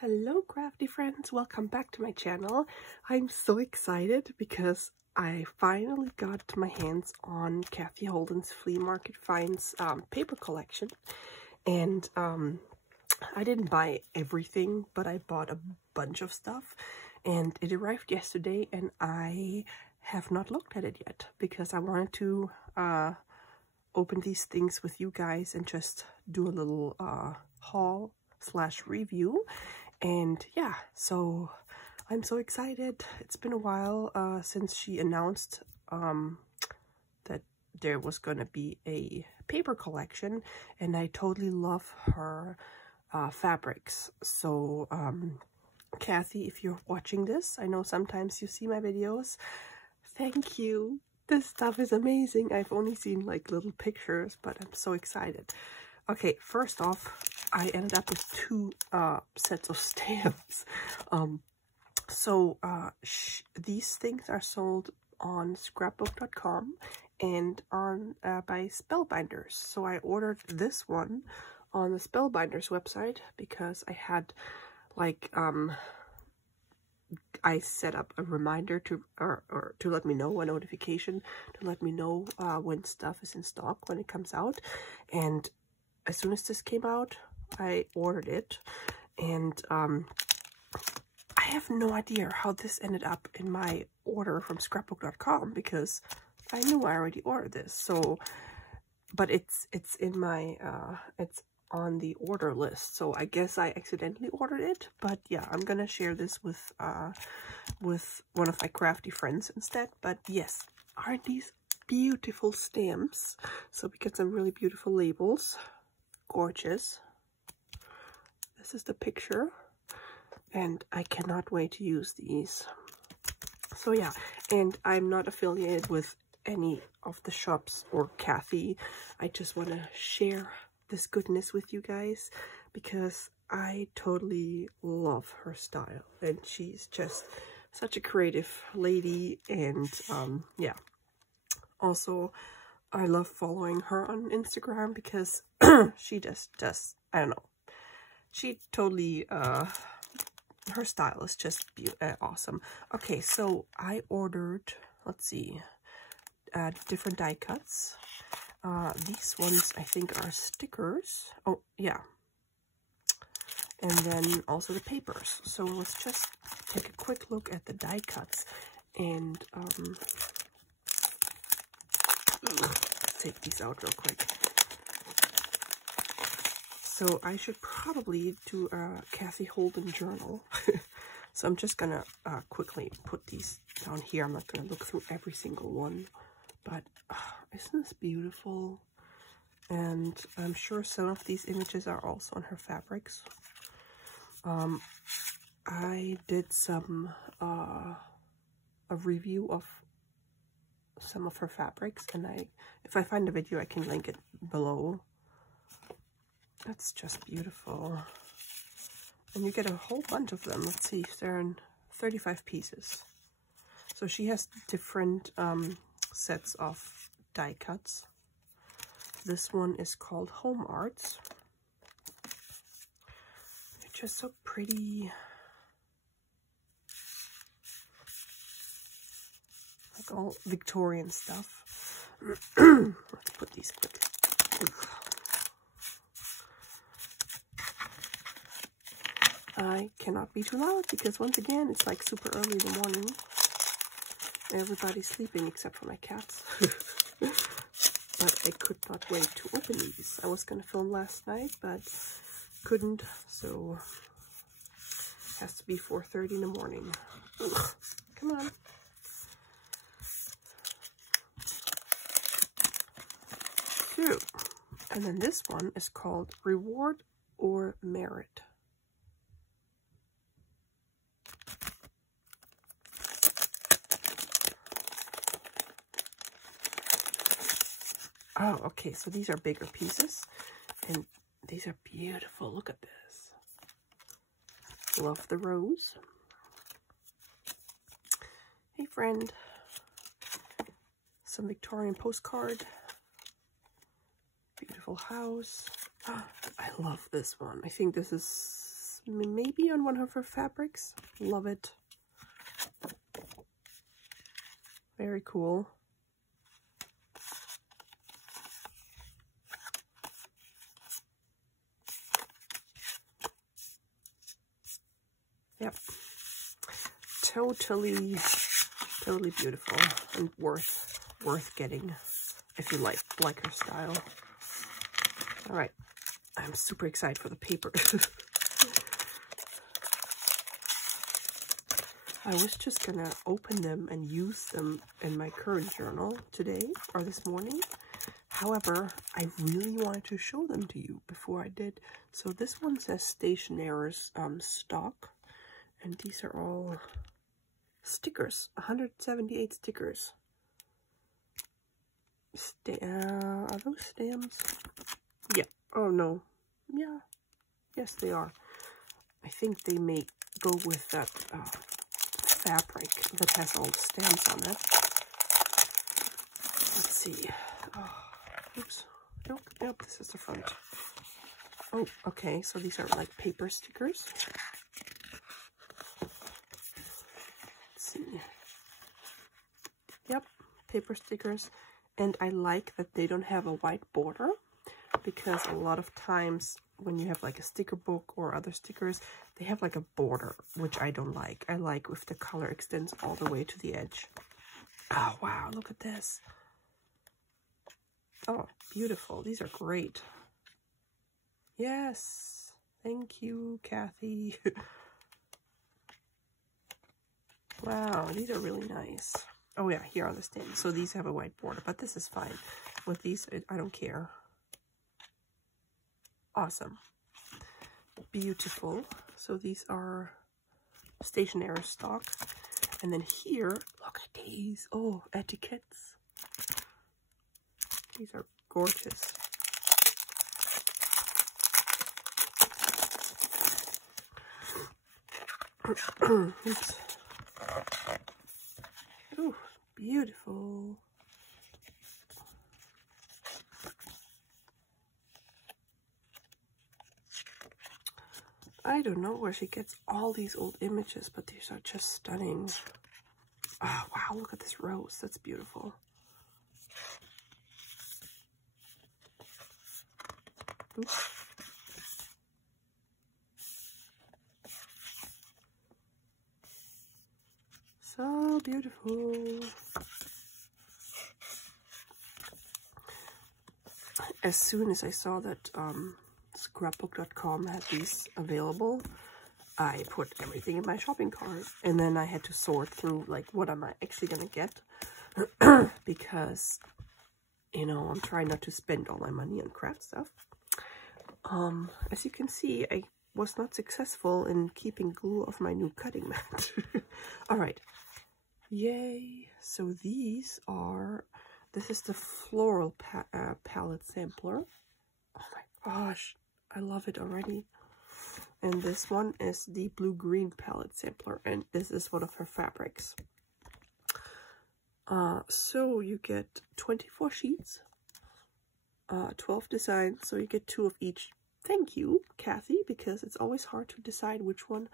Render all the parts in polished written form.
Hello crafty friends, welcome back to my channel. I'm so excited because I finally got my hands on Cathe Holden's Flea Market Finds paper collection, and I didn't buy everything, but I bought a bunch of stuff, and it arrived yesterday, and I have not looked at it yet because I wanted to open these things with you guys and just do a little haul slash review. And yeah, so I'm so excited. It's been a while since she announced that there was gonna be a paper collection, and I totally love her fabrics. So Cathe, if you're watching this, I know sometimes you see my videos, thank you. This stuff is amazing. I've only seen like little pictures, but I'm so excited. Okay, first off, I ended up with two sets of stamps. These things are sold on scrapbook.com and on by Spellbinders. So I ordered this one on the Spellbinders website because I had like I set up a reminder to or to let me know, a notification to let me know when stuff is in stock when it comes out. And as soon as this came out, I ordered it, and I have no idea how this ended up in my order from scrapbook.com because I knew I already ordered this. So, but it's in my it's on the order list, so I guess I accidentally ordered it. But yeah, I'm gonna share this with one of my crafty friends instead. But yes, aren't these beautiful stamps? So we get some really beautiful labels. Gorgeous. This is the picture, and I cannot wait to use these. So yeah, and I'm not affiliated with any of the shops or Cathe. I just want to share this goodness with you guys because I totally love her style, and she's just such a creative lady. And yeah, also I love following her on Instagram because she just does, I don't know, she totally, her style is just awesome. Okay, so I ordered, let's see, different die cuts. These ones I think are stickers. Oh, yeah. And then also the papers. So let's just take a quick look at the die cuts and take these out real quick. So I should probably do a Cathe Holden journal. So I'm just gonna quickly put these down here. I'm not gonna look through every single one, but isn't this beautiful? And I'm sure some of these images are also on her fabrics. I did some a review of some of her fabrics, and if I find a video, I can link it below. That's just beautiful. And you get a whole bunch of them. Let's see, they're in 35 pieces. So she has different sets of die cuts. This one is called Home Arts. They're just so pretty. Like all Victorian stuff. Let's put these quick. I cannot be too loud because once again it's like super early in the morning. Everybody's sleeping except for my cats. But I could not wait to open these. I was gonna film last night, but couldn't, so it has to be 4:30 in the morning. Ugh. Come on. Cute. And then this one is called Reward or Merit. Oh, okay, so these are bigger pieces, and these are beautiful. Look at this. Love the rose. Hey, friend. Some Victorian postcard. Beautiful house. Oh, I love this one. I think this is this maybe on one of her fabrics. Love it. Very cool. Yep. Totally beautiful and worth getting if you like her style. All right, I'm super excited for the paper. I was just gonna open them and use them in my current journal today or this morning. However, I really wanted to show them to you before I did. So this one says Stationer's stock, and these are all stickers, 178 stickers. Are those stamps? Yeah. Oh no. Yeah. Yes, they are. I think they may go with that fabric that has all the stamps on it. Let's see. Oh, oops. Nope, this is the front. Oh, okay. So these are like paper stickers. See. Yep, paper stickers, and I like that they don't have a white border, because a lot of times when you have like a sticker book or other stickers, they have like a border, which I don't like. I like if the color extends all the way to the edge. Oh wow, look at this. Oh, beautiful. These are great. Yes, thank you, Cathe. Wow, these are really nice. Oh yeah, here are the stamps. So these have a white border, but this is fine. With these, I don't care. Awesome. Beautiful. So these are Stationery stock. And then here, look at these. Oh, etiquettes. These are gorgeous. Oops. Ooh, beautiful. I don't know where she gets all these old images, but these are just stunning. Oh, wow, look at this rose. That's beautiful. Oops. So beautiful. As soon as I saw that scrapbook.com had these available, I put everything in my shopping cart, and then I had to sort through like what am I actually gonna get because, you know, I'm trying not to spend all my money on craft stuff. As you can see, I was not successful in keeping glue off my new cutting mat. All right, yay. So these are, this is the floral palette sampler. Oh my gosh, I love it already. And this one is the blue-green palette sampler, and this is one of her fabrics. So you get 24 sheets, 12 designs, so you get 2 of each. Thank you, Cathe, because it's always hard to decide which one,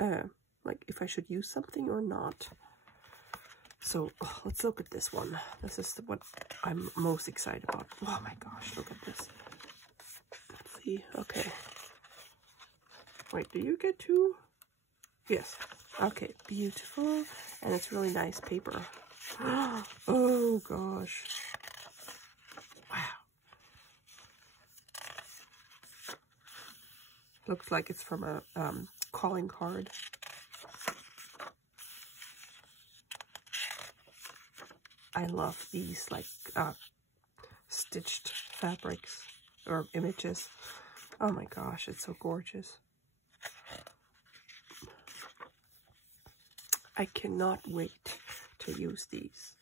like if I should use something or not. So let's look at this one. This is what I'm most excited about. Oh my gosh, look at this. Let's see, okay. Wait, do you get 2? Yes. Okay, beautiful. And it's really nice paper. Oh gosh. Wow. Looks like it's from a calling card. I love these like stitched fabrics or images. Oh my gosh, it's so gorgeous. I cannot wait to use these.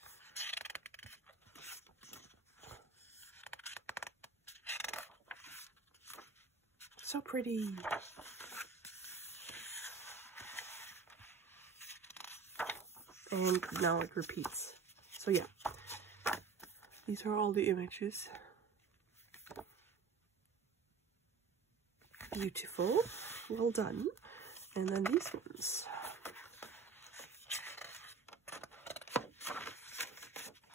So pretty. And now it repeats. So yeah, these are all the images. Beautiful. well done. And then these ones.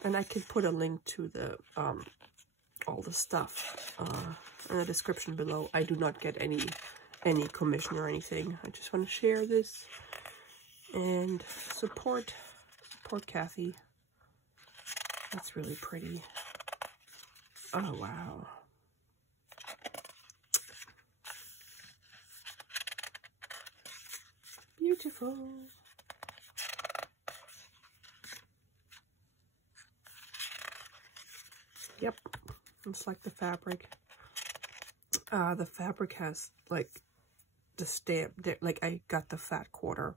And I can put a link to the all the stuff in the description below. I do not get any commission or anything. I just want to share this and support Cathe. That's really pretty. Oh wow. Beautiful. Yep, it's like the fabric. The fabric has like the stamp. Like I got the fat quarter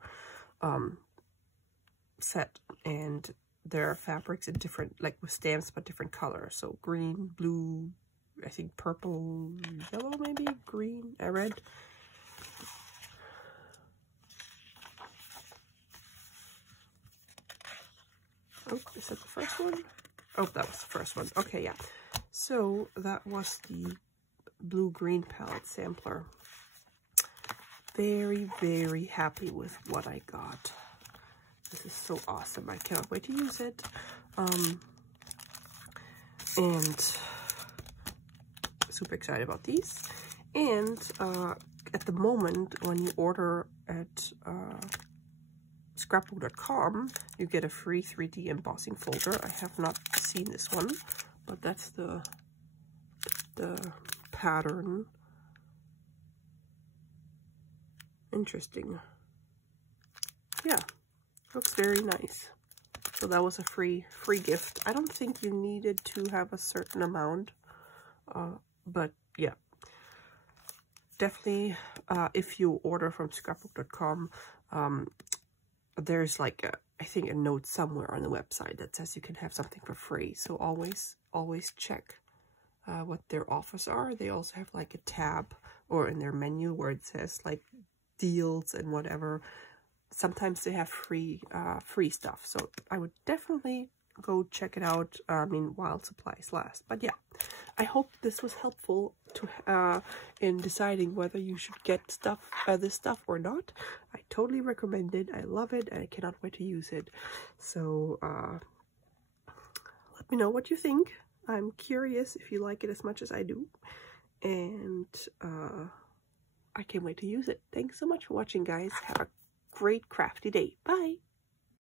set, and there are fabrics in different, like with stamps, but different colors. So green, blue, I think purple, yellow, maybe green, red. Oh, is that the first one? Oh, that was the first one. Okay, yeah. So that was the blue-green palette sampler. Very, very happy with what I got. This is so awesome. I cannot wait to use it. And super excited about these. And at the moment, when you order at scrapbook.com, you get a free 3D embossing folder. I have not seen this one, but that's the pattern. Interesting. Yeah, looks very nice. So that was a free gift. I don't think you needed to have a certain amount, but yeah, definitely if you order from scrapbook.com, there's like I think a note somewhere on the website that says you can have something for free. So always check what their offers are. They also have like a tab or in their menu where it says like deals and whatever. Sometimes they have free stuff, so I would definitely go check it out. I mean, while supplies last. But yeah, I hope this was helpful to in deciding whether you should get this stuff or not. I totally recommend it. I love it, and I cannot wait to use it. So let me know what you think. I'm curious if you like it as much as I do, and I can't wait to use it. Thanks so much for watching, guys. Have a great crafty day. Bye.